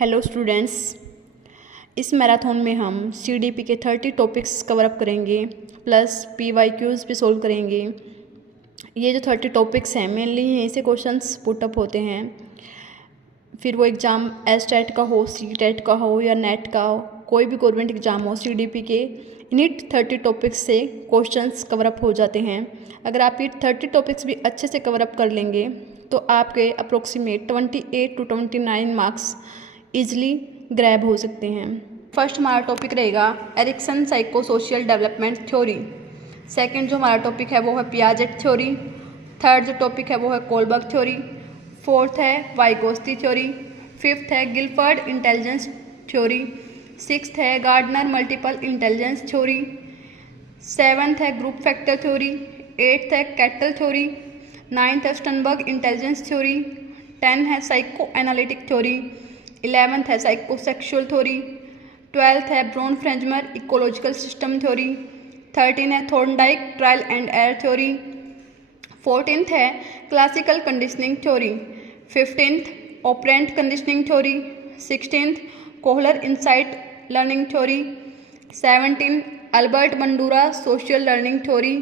Hello students, इस marathon में हम सीडीपी के 30 टॉपिक्स कवर अप करेंगे प्लस पीवाईक्यूज़ भी सोल्व करेंगे। ये जो 30 टॉपिक्स हैं मेनली यहीं से क्वेश्चंस पुट अप होते हैं। फिर वो एग्ज़ाम एसटेट का हो, सीटेट का हो या नेट का हो, कोई भी गवर्नमेंट एग्ज़ाम हो, सीडीपी के इन्हीं 30 टॉपिक्स से क्वेश्चंस कवर अप हो जाते हैं। अगर आप ये 30 टॉपिक्स भी अच्छे से कवर अप कर लेंगे तो आपके approximate 28 to 29 marks easily grab हो सकते हैं। फर्स्ट हमारा टॉपिक रहेगा Erikson psycho social development theory. Second जो हमारा टॉपिक है वो है पियाजेट थ्योरी। थर्ड जो टॉपिक है वो है कोलबर्ग थ्योरी। फोर्थ है वाइगोस्की थ्योरी। फिफ्थ है गिलफर्ड इंटेलिजेंस थ्योरी। सिक्स्थ है Gardner multiple intelligence theory. Seventh है ग्रुप फैक्टर थ्योरी। एट्थ है कैटल थ्योरी। नाइन्थ है स्टनबर्ग इंटेलिजेंस थ्योरी। 10 है साइको एनालिटिक थ्योरी। 11th है साइकोसेक्सुअल थ्योरी। 12th है Bronfenbrenner ecological system theory. 13 है Thorndike trial and error theory. 14th है classical conditioning theory. 15th operant conditioning theory. 16th Kohler insight learning theory. 17 Albert Bandura social learning theory.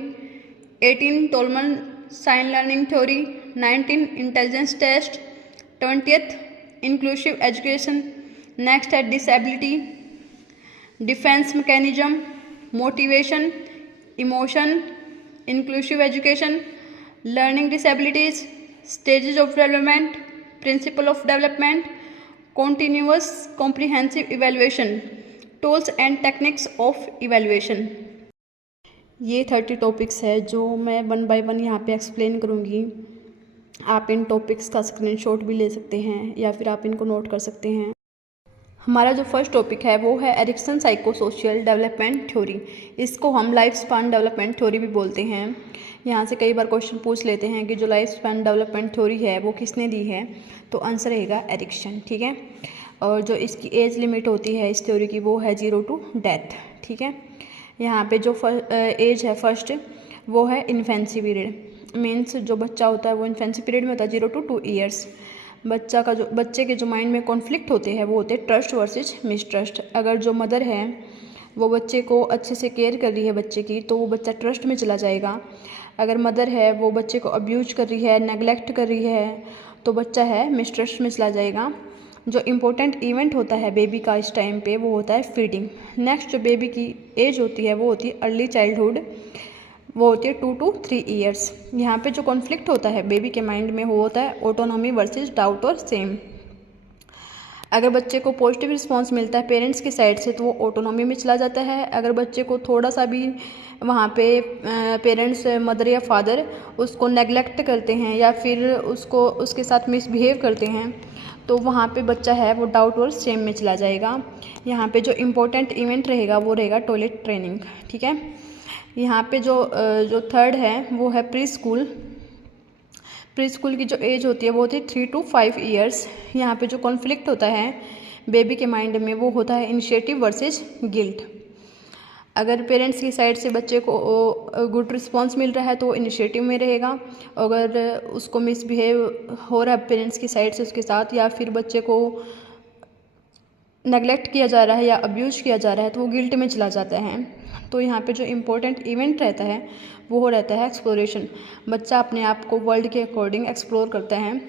18 Tolman sign learning theory. 19 intelligence test. 20th inclusive education. Next है disability, defence mechanism, motivation, emotion, inclusive education, learning disabilities, stages of development, principle of development, continuous comprehensive evaluation, tools and techniques of evaluation. ये 30 topics है जो मैं one by one यहाँ पे explain करूँगी। आप इन topics का स्क्रीनशॉट भी ले सकते हैं या फिर आप इनको नोट कर सकते हैं। हमारा जो फर्स्ट टॉपिक है वो है Erikson psycho social development theory. इसको हम लाइफ स्पैन डेवलपमेंट थ्योरी भी बोलते हैं। यहाँ से कई बार क्वेश्चन पूछ लेते हैं कि जो लाइफ स्पैन डेवलपमेंट थ्योरी है वो किसने दी है, तो आंसर रहेगा एरिक्सन। ठीक है, और जो इसकी एज लिमिट होती है इस थ्योरी की वो है 0 to डेथ। ठीक है, यहाँ पे जो एज है फर्स्ट वो है इन्फेंसी पीरियड, मीन्स जो बच्चा होता है वो इन्फेंसी पीरियड में होता है 0 to 2 ईयर्स। बच्चे के जो माइंड में कॉन्फ्लिक्ट होते हैं वो होते हैं ट्रस्ट वर्सेस मिसट्रस्ट। अगर जो मदर है वो बच्चे को अच्छे से केयर कर रही है बच्चे की, तो वो बच्चा ट्रस्ट में चला जाएगा। अगर मदर है वो बच्चे को अब्यूज कर रही है, नेगलेक्ट कर रही है, तो बच्चा है मिसट्रस्ट में चला जाएगा। जो इम्पोर्टेंट इवेंट होता है बेबी का इस टाइम पे वो होता है फीडिंग। नेक्स्ट जो बेबी की एज होती है वो होती है अर्ली चाइल्डहुड, वो होती है 2 to 3 ईयर्स। यहाँ पे जो कॉन्फ्लिक्ट होता है बेबी के माइंड में वो होता है ऑटोनॉमी वर्सेस डाउट और सेम। अगर बच्चे को पॉजिटिव रिस्पांस मिलता है पेरेंट्स की साइड से तो वो ऑटोनॉमी में चला जाता है। अगर बच्चे को थोड़ा सा भी वहाँ पे पेरेंट्स मदर या फादर उसको नेगलेक्ट करते हैं या फिर उसके साथ मिसबिहेव करते हैं तो वहाँ पे बच्चा है वो डाउट और सेम में चला जाएगा। यहाँ पे जो इम्पोर्टेंट इवेंट रहेगा वो रहेगा टॉयलेट ट्रेनिंग। ठीक है, यहाँ पे जो थर्ड है वो है प्री स्कूल की जो एज होती है वो होती है 3 to 5 ईयर्स। यहाँ पे जो कॉन्फ्लिक्ट होता है बेबी के माइंड में वो होता है इनिशिएटिव वर्सेस गिल्ट। अगर पेरेंट्स की साइड से बच्चे को गुड रिस्पांस मिल रहा है तो वो इनिशिएटिव में रहेगा। अगर उसको मिसबिहेव हो रहा है पेरेंट्स की साइड से उसके साथ या फिर बच्चे को नेगलेक्ट किया जा रहा है या अब्यूज किया जा रहा है तो वो गिल्ट में चला जाता है। तो यहाँ पे जो इम्पोर्टेंट इवेंट रहता है वो रहता है एक्सप्लोरेशन। बच्चा अपने आप को वर्ल्ड के अकॉर्डिंग एक्सप्लोर करता है।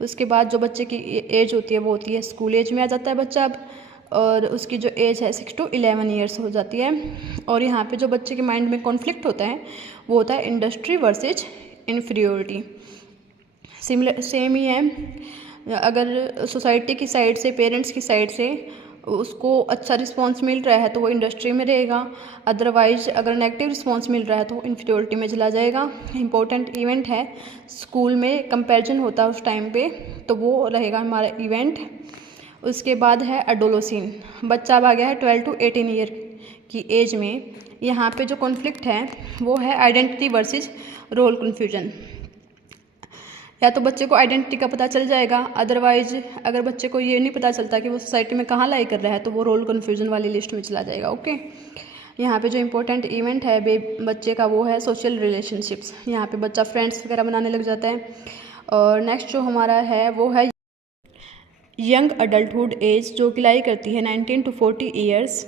उसके बाद जो बच्चे की एज होती है वो होती है स्कूल एज में आ जाता है बच्चा अब, और उसकी जो एज है 6 to 11 ईयर्स हो जाती है। और यहाँ पे जो बच्चे के माइंड में कॉन्फ्लिक्ट होता है वो होता है इंडस्ट्री वर्सेज इन्फीरियोरिटी। सेम ही है। अगर सोसाइटी की साइड से पेरेंट्स की साइड से उसको अच्छा रिस्पांस मिल रहा है तो वो इंडस्ट्री में रहेगा, अदरवाइज अगर नेगेटिव रिस्पांस मिल रहा है तो वो इन्फीरियोरिटी में चला जाएगा। इम्पोर्टेंट इवेंट है स्कूल में कंपैरिजन होता है उस टाइम पे, तो वो रहेगा हमारा इवेंट। उसके बाद है एडोलोसिन, बच्चा अब आ गया है 12 to 18 ईयर की एज में। यहाँ पे जो कॉन्फ्लिक्ट है वो है आइडेंटिटी वर्सेस रोल कन्फ्यूजन। या तो बच्चे को आइडेंटिटी का पता चल जाएगा, अदरवाइज अगर बच्चे को ये नहीं पता चलता कि वो सोसाइटी में कहाँ लाई कर रहा है तो वो रोल कन्फ्यूजन वाली लिस्ट में चला जाएगा। ओके, यहाँ पे जो इम्पोर्टेंट इवेंट है बच्चे का वो है सोशल रिलेशनशिप्स। यहाँ पे बच्चा फ्रेंड्स वगैरह बनाने लग जाता है। और नेक्स्ट जो हमारा है वो है यंग अडल्टहुड एज जो कि लाई करती है 19 to 40 ईयर्स।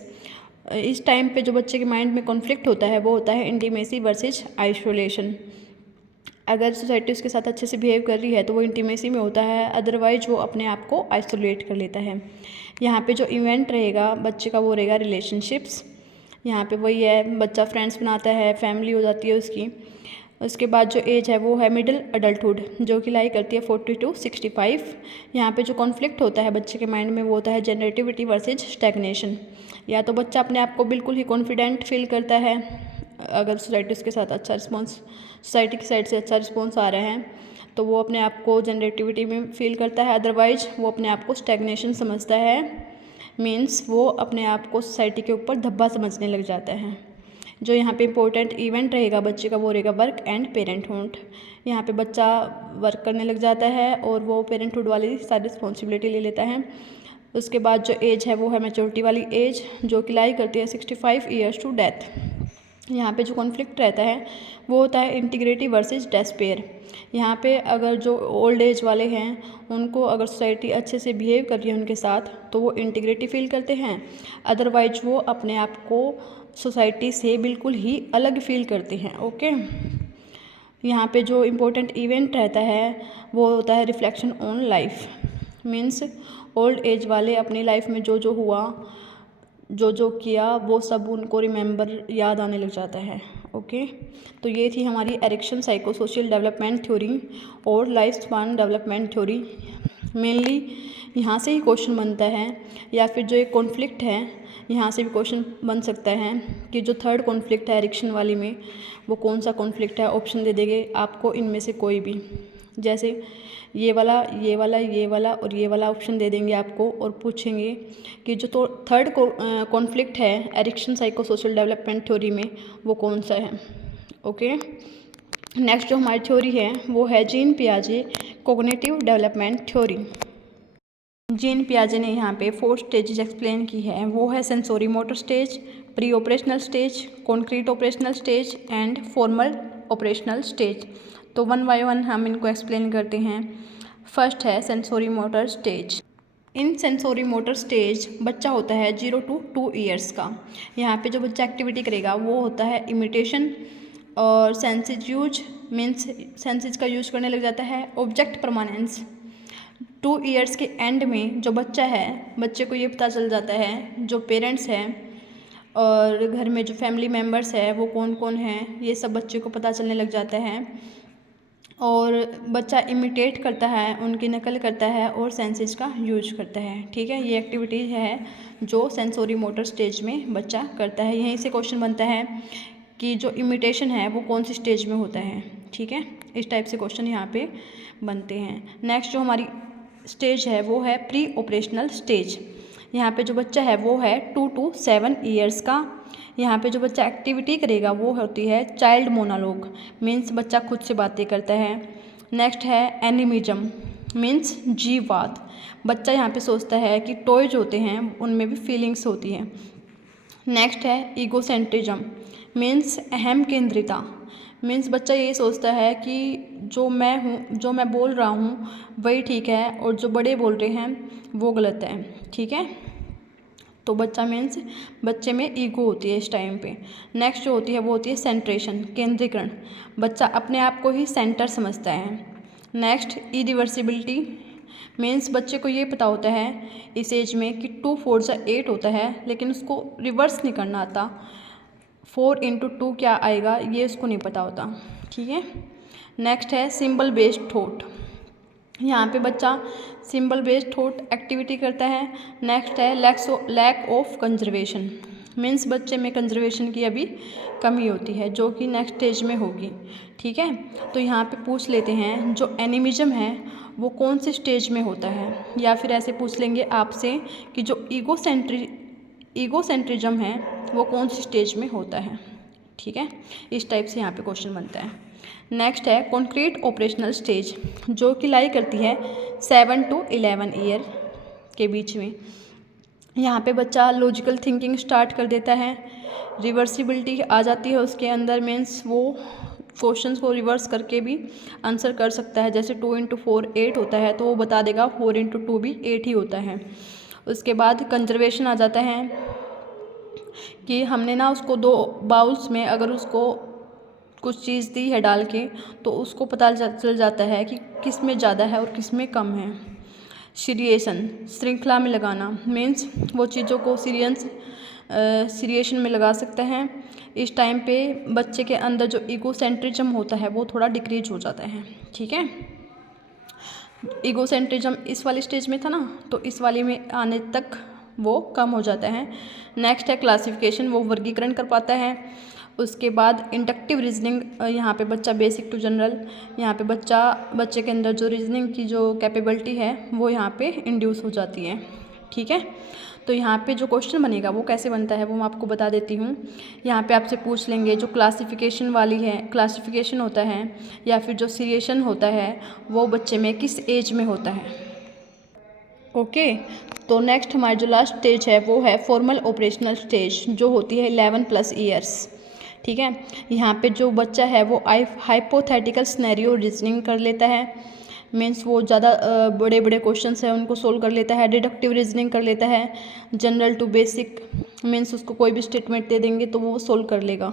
इस टाइम पे जो बच्चे के माइंड में कॉन्फ्लिक्ट होता है वो होता है इंटीमेसी वर्सेज आइसोलेशन। अगर सोसाइटी उसके साथ अच्छे से बिहेव कर रही है तो वो इंटीमेसी में होता है, अदरवाइज वो अपने आप को आइसोलेट कर लेता है। यहाँ पे जो इवेंट रहेगा बच्चे का वो रहेगा रिलेशनशिप्स। यहाँ पे वही है, बच्चा फ्रेंड्स बनाता है, फैमिली हो जाती है उसकी। उसके बाद जो एज है वो है मिडिल अडल्टहुड जो कि लाई करती है 40 to 65। यहाँ पे जो कॉन्फ्लिक्ट होता है बच्चे के माइंड में वो होता है जनरेटिविटी वर्सेज स्टैग्नेशन। या तो बच्चा अपने आप को बिल्कुल ही कॉन्फिडेंट फील करता है, अगर सोसाइटी उसके साथ अच्छा रिस्पॉन्स, सोसाइटी की साइड से अच्छा रिस्पॉन्स आ रहा है तो वो अपने आप को जनरेटिविटी में फील करता है, अदरवाइज वो अपने आप को स्टैग्नेशन समझता है। मीन्स वो अपने आप को सोसाइटी के ऊपर धब्बा समझने लग जाता है। जो यहाँ पे इम्पोर्टेंट इवेंट रहेगा बच्चे का वो रहेगा वर्क एंड पेरेंटहुड। यहाँ पे बच्चा वर्क करने लग जाता है और वो पेरेंटहुड वाली सारी रिस्पॉन्सिबिलिटी ले लेता है। उसके बाद जो एज है वो है मैच्योरिटी वाली एज जो कि लाई करती है 65 ईयर्स टू डेथ। यहाँ पे जो कॉन्फ्लिक्ट रहता है वो होता है इंटीग्रिटी वर्सेस डेस्पेयर। यहाँ पे अगर जो ओल्ड एज वाले हैं उनको अगर सोसाइटी अच्छे से बिहेव कर रही है उनके साथ तो वो इंटीग्रिटी फील करते हैं, अदरवाइज वो अपने आप को सोसाइटी से बिल्कुल ही अलग फील करते हैं। ओके, यहाँ पे जो इम्पोर्टेंट इवेंट रहता है वो होता है reflection on life. Means old age वाले अपनी लाइफ में जो जो हुआ, जो जो किया वो सब उनको रिमेंबर याद आने लग जाता है। ओके, तो ये थी हमारी Erikson psycho social development theory और life span development theory. Mainly यहाँ से ही क्वेश्चन बनता है, या फिर जो एक कॉन्फ्लिक्ट है यहाँ से भी क्वेश्चन बन सकता है कि जो थर्ड कॉन्फ्लिक्ट है एरिक्सन वाली में वो कौन सा कॉन्फ्लिक्ट है। ऑप्शन दे देंगे आपको इनमें से कोई भी, जैसे ये वाला, ये वाला, ये वाला और ये वाला ऑप्शन दे देंगे आपको और पूछेंगे कि जो तो थर्ड कॉन्फ्लिक्ट है Erikson psycho social development theory में वो कौन सा है। ओके, नेक्स्ट जो हमारी थ्योरी है वो है जीन पियाजे कॉग्निटिव डेवलपमेंट थ्योरी। जीन पियाजे ने यहाँ पे 4 स्टेजेस एक्सप्लेन की है, वो है sensory motor stage, pre operational stage, concrete operational stage and formal operational stage. तो वन बाय वन हम इनको एक्सप्लेन करते हैं। फर्स्ट है सेंसोरी मोटर स्टेज। इन सेंसोरी मोटर स्टेज बच्चा होता है 0 to 2 ईयर्स का। यहाँ पे जो बच्चा एक्टिविटी करेगा वो होता है इमिटेशन और सेंसेज यूज। मीन्स सेंसेज का यूज करने लग जाता है। ऑब्जेक्ट परमानेंस 2 ईयर्स के एंड में जो बच्चा है, बच्चे को ये पता चल जाता है जो पेरेंट्स हैं और घर में जो फैमिली मेम्बर्स है वो कौन कौन हैं, ये सब बच्चे को पता चलने लग जाता है और बच्चा इमिटेट करता है, उनकी नकल करता है और सेंसेस का यूज करता है। ठीक है, ये एक्टिविटीज़ है जो सेंसोरी मोटर स्टेज में बच्चा करता है। यहीं से क्वेश्चन बनता है कि जो इमिटेशन है वो कौन सी स्टेज में होता है। ठीक है, इस टाइप से क्वेश्चन यहाँ पे बनते हैं। नेक्स्ट जो हमारी स्टेज है वो है प्री ऑपरेशनल स्टेज। यहाँ पे जो बच्चा है वो है 2 to 7 ईयर्स का। यहाँ पे जो बच्चा एक्टिविटी करेगा वो होती है चाइल्ड मोनोलॉग। मीन्स बच्चा खुद से बातें करता है। नेक्स्ट है एनिमिज्म, मीन्स जीववाद। बच्चा यहाँ पे सोचता है कि टॉयज होते हैं उनमें भी फीलिंग्स होती हैं। नेक्स्ट है ईगोसेंट्रिज्म, मीन्स अहम केंद्रिता। मीन्स बच्चा ये सोचता है कि जो मैं हूँ, जो मैं बोल रहा हूँ वही ठीक है और जो बड़े बोल रहे हैं वो गलत है। ठीक है, तो बच्चा मीन्स बच्चे में ईगो होती है इस टाइम पे। नेक्स्ट जो होती है वो होती है सेंट्रेशन, केंद्रीकरण। बच्चा अपने आप को ही सेंटर समझता है। नेक्स्ट इरिवर्सिबिलिटी, मीन्स बच्चे को ये पता होता है इस एज में कि 2 4 जा 8 होता है, लेकिन उसको रिवर्स नहीं करना आता। 4 into 2 क्या आएगा ये उसको नहीं पता होता। ठीक है, नेक्स्ट है सिंबल बेस्ड थॉट। यहाँ पे बच्चा सिंबल बेस्ड थॉट एक्टिविटी करता है। नेक्स्ट है लैक ऑफ कंजर्वेशन, मीन्स बच्चे में कंजर्वेशन की अभी कमी होती है जो कि नेक्स्ट स्टेज में होगी। ठीक है, तो यहाँ पे पूछ लेते हैं जो एनिमिज्म है वो कौन से स्टेज में होता है, या फिर ऐसे पूछ लेंगे आपसे कि जो ईगोसेंट्रिज्म है वो कौन सी स्टेज में होता है। ठीक है, इस टाइप से यहाँ पे क्वेश्चन बनता है। नेक्स्ट है कॉन्क्रीट ऑपरेशनल स्टेज जो कि लाई करती है 7 to 11 ईयर के बीच में। यहाँ पे बच्चा लॉजिकल थिंकिंग स्टार्ट कर देता है, रिवर्सिबिलिटी आ जाती है उसके अंदर। मीन्स वो क्वेश्चंस को रिवर्स करके भी आंसर कर सकता है। जैसे 2 × 4 8 होता है, तो वो बता देगा 4 × 2 भी 8 ही होता है। उसके बाद कंजर्वेशन आ जाता है कि हमने ना उसको 2 बाउल्स में अगर उसको कुछ चीज़ दी है डाल के, तो उसको पता चल जाता है कि किस में ज़्यादा है और किस में कम है। सीरिएशन, श्रृंखला में लगाना, मीन्स वो चीज़ों को सीरिएशन में लगा सकते हैं। इस टाइम पे बच्चे के अंदर जो ईगोसेंट्रिज्म होता है वो थोड़ा डिक्रीज हो जाता है। ठीक है, ईगोसेंट्रिज्म इस वाली स्टेज में था ना, तो इस वाली में आने तक वो कम हो जाता है। नेक्स्ट है क्लासिफिकेशन, वो वर्गीकरण कर पाता है। उसके बाद इंडक्टिव रीजनिंग, यहाँ पे बच्चा बेसिक टू जनरल, यहाँ पे बच्चे के अंदर जो रीजनिंग की जो कैपेबिलिटी है वो यहाँ पे इंड्यूस हो जाती है। ठीक है, तो यहाँ पे जो क्वेश्चन बनेगा वो कैसे बनता है वो मैं आपको बता देती हूँ। यहाँ पे आपसे पूछ लेंगे जो क्लासिफिकेशन वाली है, क्लासिफिकेशन होता है या फिर जो सीरिएशन होता है वो बच्चे में किस एज में होता है। ओके, तो नेक्स्ट हमारी जो लास्ट स्टेज है वो है फॉर्मल ऑपरेशनल स्टेज, जो होती है 11+ ईयर्स। ठीक है, यहाँ पे जो बच्चा है वो हाइपोथेटिकल सिनेरियो रीजनिंग कर लेता है, मीन्स वो ज़्यादा बड़े बड़े क्वेश्चंस हैं उनको सोल्व कर लेता है। डिडक्टिव रीजनिंग कर लेता है। जनरल टू बेसिक, मीन्स उसको कोई भी स्टेटमेंट दे देंगे तो वो सोल्व कर लेगा।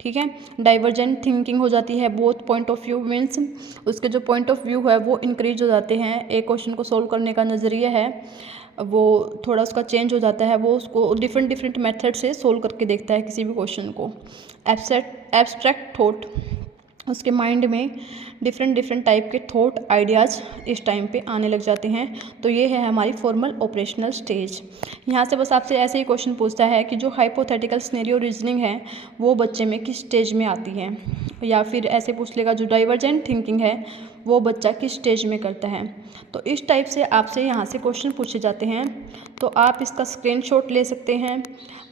ठीक है, डाइवर्जेंट थिंकिंग हो जाती है, both point of view, means उसके जो पॉइंट ऑफ व्यू है वो इंक्रीज हो जाते हैं। एक क्वेश्चन को सोल्व करने का नज़रिया है वो थोड़ा उसका चेंज हो जाता है, वो उसको डिफरेंट मेथड से सोल्व करके देखता है किसी भी क्वेश्चन को। एब्स्ट्रैक्ट थॉट, उसके माइंड में डिफरेंट टाइप के थॉट आइडियाज़ इस टाइम पे आने लग जाते हैं। तो ये है हमारी फॉर्मल ऑपरेशनल स्टेज। यहाँ से बस आपसे ऐसे ही क्वेश्चन पूछता है कि जो हाइपोथेटिकल सिनेरियो रीजनिंग है वो बच्चे में किस स्टेज में आती है, या फिर ऐसे पूछ लेगा जो डाइवर्जेंट थिंकिंग है वो बच्चा किस स्टेज में करता है। तो इस टाइप से आपसे यहाँ से क्वेश्चन पूछे जाते हैं, तो आप इसका स्क्रीनशॉट ले सकते हैं,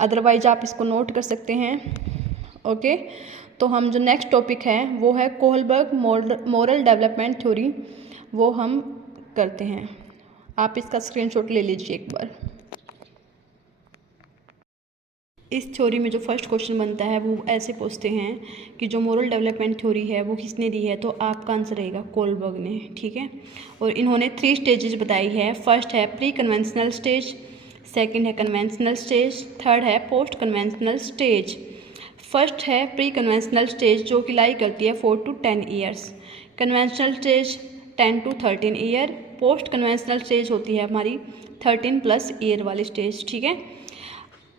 अदरवाइज आप इसको नोट कर सकते हैं। ओके, तो हम जो नेक्स्ट टॉपिक है वो है कोहलबर्ग मोरल डेवलपमेंट थ्योरी, वो हम करते हैं। आप इसका स्क्रीनशॉट ले लीजिए एक बार। इस थ्योरी में जो फर्स्ट क्वेश्चन बनता है वो ऐसे पूछते हैं कि जो मोरल डेवलपमेंट थ्योरी है वो किसने दी है, तो आपका आंसर रहेगा कोहलबर्ग ने। ठीक है, और इन्होंने 3 स्टेजेस बताई है। फर्स्ट है प्री कन्वेंशनल स्टेज, सेकंड है कन्वेंशनल स्टेज, थर्ड है पोस्ट कन्वेंशनल स्टेज। फर्स्ट है प्री कन्वेंशनल स्टेज जो कि लाई करती है 4 to 10 years, conventional stage 10 to 13 year, post conventional stage होती है हमारी 13+ ईयर वाली स्टेज। ठीक है,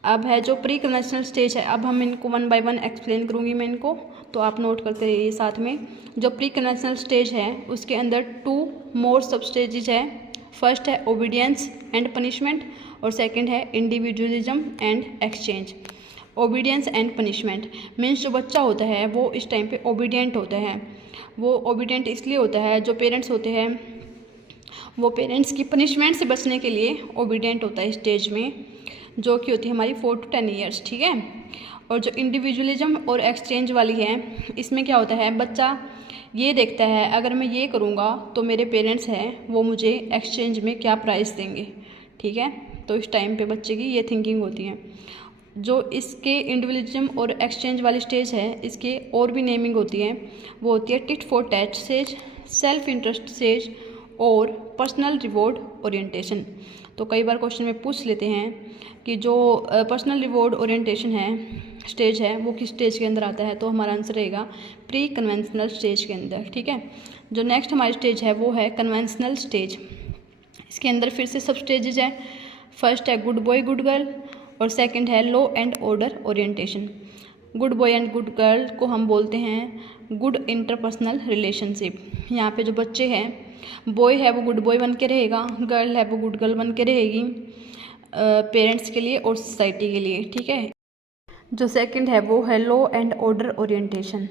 अब है जो प्री कन्वेंशनल स्टेज है, अब हम इनको 1 by 1 एक्सप्लेन करूँगी मैं इनको, तो आप नोट करते रहिए साथ में। जो प्री कन्वेंशनल स्टेज है उसके अंदर 2 more सब स्टेजेज है। फर्स्ट है ओबीडियंस एंड पनिशमेंट और सेकंड है individualism and exchange. Obedience and punishment means जो बच्चा होता है वो इस टाइम पे ओबीडियंट होता है। वो ओबीडियंट इसलिए होता है, जो पेरेंट्स होते हैं वो पेरेंट्स की पनिशमेंट से बचने के लिए ओबीडियंट होता है इस स्टेज में, जो कि होती है हमारी 4 to 10 ईयर्स। ठीक है, और जो इंडिविजुअलिज्म और एक्सचेंज वाली है इसमें क्या होता है, बच्चा ये देखता है अगर मैं ये करूँगा तो मेरे पेरेंट्स हैं वो मुझे एक्सचेंज में क्या प्राइस देंगे। ठीक है, तो इस टाइम पे बच्चे की ये थिंकिंग होती है। जो इसके इंडिविजुअलिज्म और एक्सचेंज वाली स्टेज है इसके और भी नेमिंग होती है, वो होती है tit for tat stage, self interest stage और पर्सनल रिवॉर्ड ओरिएंटेशन। तो कई बार क्वेश्चन में पूछ लेते हैं कि जो पर्सनल रिवॉर्ड ओरिएंटेशन है स्टेज है वो किस स्टेज के अंदर आता है, तो हमारा आंसर रहेगा प्री कन्वेंशनल स्टेज के अंदर। ठीक है, जो नेक्स्ट हमारी स्टेज है वो है कन्वेंशनल स्टेज। इसके अंदर फिर से सब स्टेजेज है। फर्स्ट है गुड बॉय गुड गर्ल और सेकंड है law and order orientation. Good boy and good girl को हम बोलते हैं गुड इंटरपर्सनल रिलेशनशिप। यहाँ पे जो बच्चे हैं, बॉय है वो गुड बॉय बन के रहेगा, गर्ल है वो गुड गर्ल बन के रहेगी पेरेंट्स के लिए और सोसाइटी के लिए। ठीक है, जो सेकंड है वो है law and order orientation.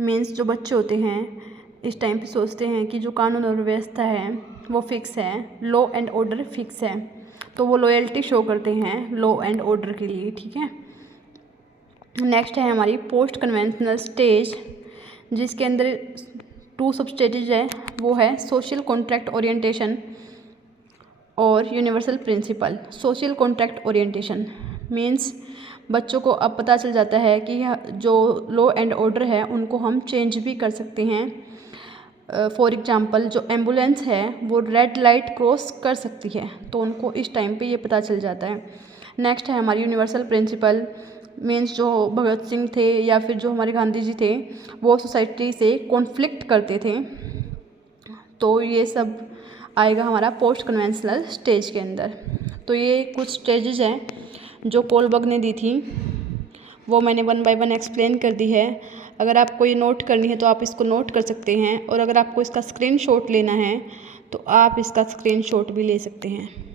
Means जो बच्चे होते हैं इस टाइम पे सोचते हैं कि जो कानून और व्यवस्था है वो फिक्स है, लॉ एंड ऑर्डर फिक्स है, तो वो लॉयल्टी शो करते हैं लॉ एंड ऑर्डर के लिए। ठीक है, नेक्स्ट है हमारी पोस्ट कन्वेंशनल स्टेज, जिसके अंदर 2 सब स्टेजेज है, वो है सोशल कॉन्ट्रैक्ट ओरिएंटेशन और universal principle. Social contract orientation means बच्चों को अब पता चल जाता है कि जो लॉ एंड ऑर्डर है उनको हम चेंज भी कर सकते हैं। फॉर एग्ज़ाम्पल जो एम्बुलेंस है वो रेड लाइट क्रॉस कर सकती है, तो उनको इस टाइम पे ये पता चल जाता है। नेक्स्ट है हमारी यूनिवर्सल प्रिंसिपल, मीन्स जो भगत सिंह थे या फिर जो हमारे गांधी जी थे वो सोसाइटी से कॉन्फ्लिक्ट करते थे, तो ये सब आएगा हमारा पोस्ट कन्वेंशनल स्टेज के अंदर। तो ये कुछ स्टेजेस हैं जो कोलबर्ग ने दी थी, वो मैंने 1 बाय 1 एक्सप्लेन कर दी है। अगर आपको ये नोट करनी है तो आप इसको नोट कर सकते हैं, और अगर आपको इसका स्क्रीनशॉट लेना है तो आप इसका स्क्रीनशॉट भी ले सकते हैं।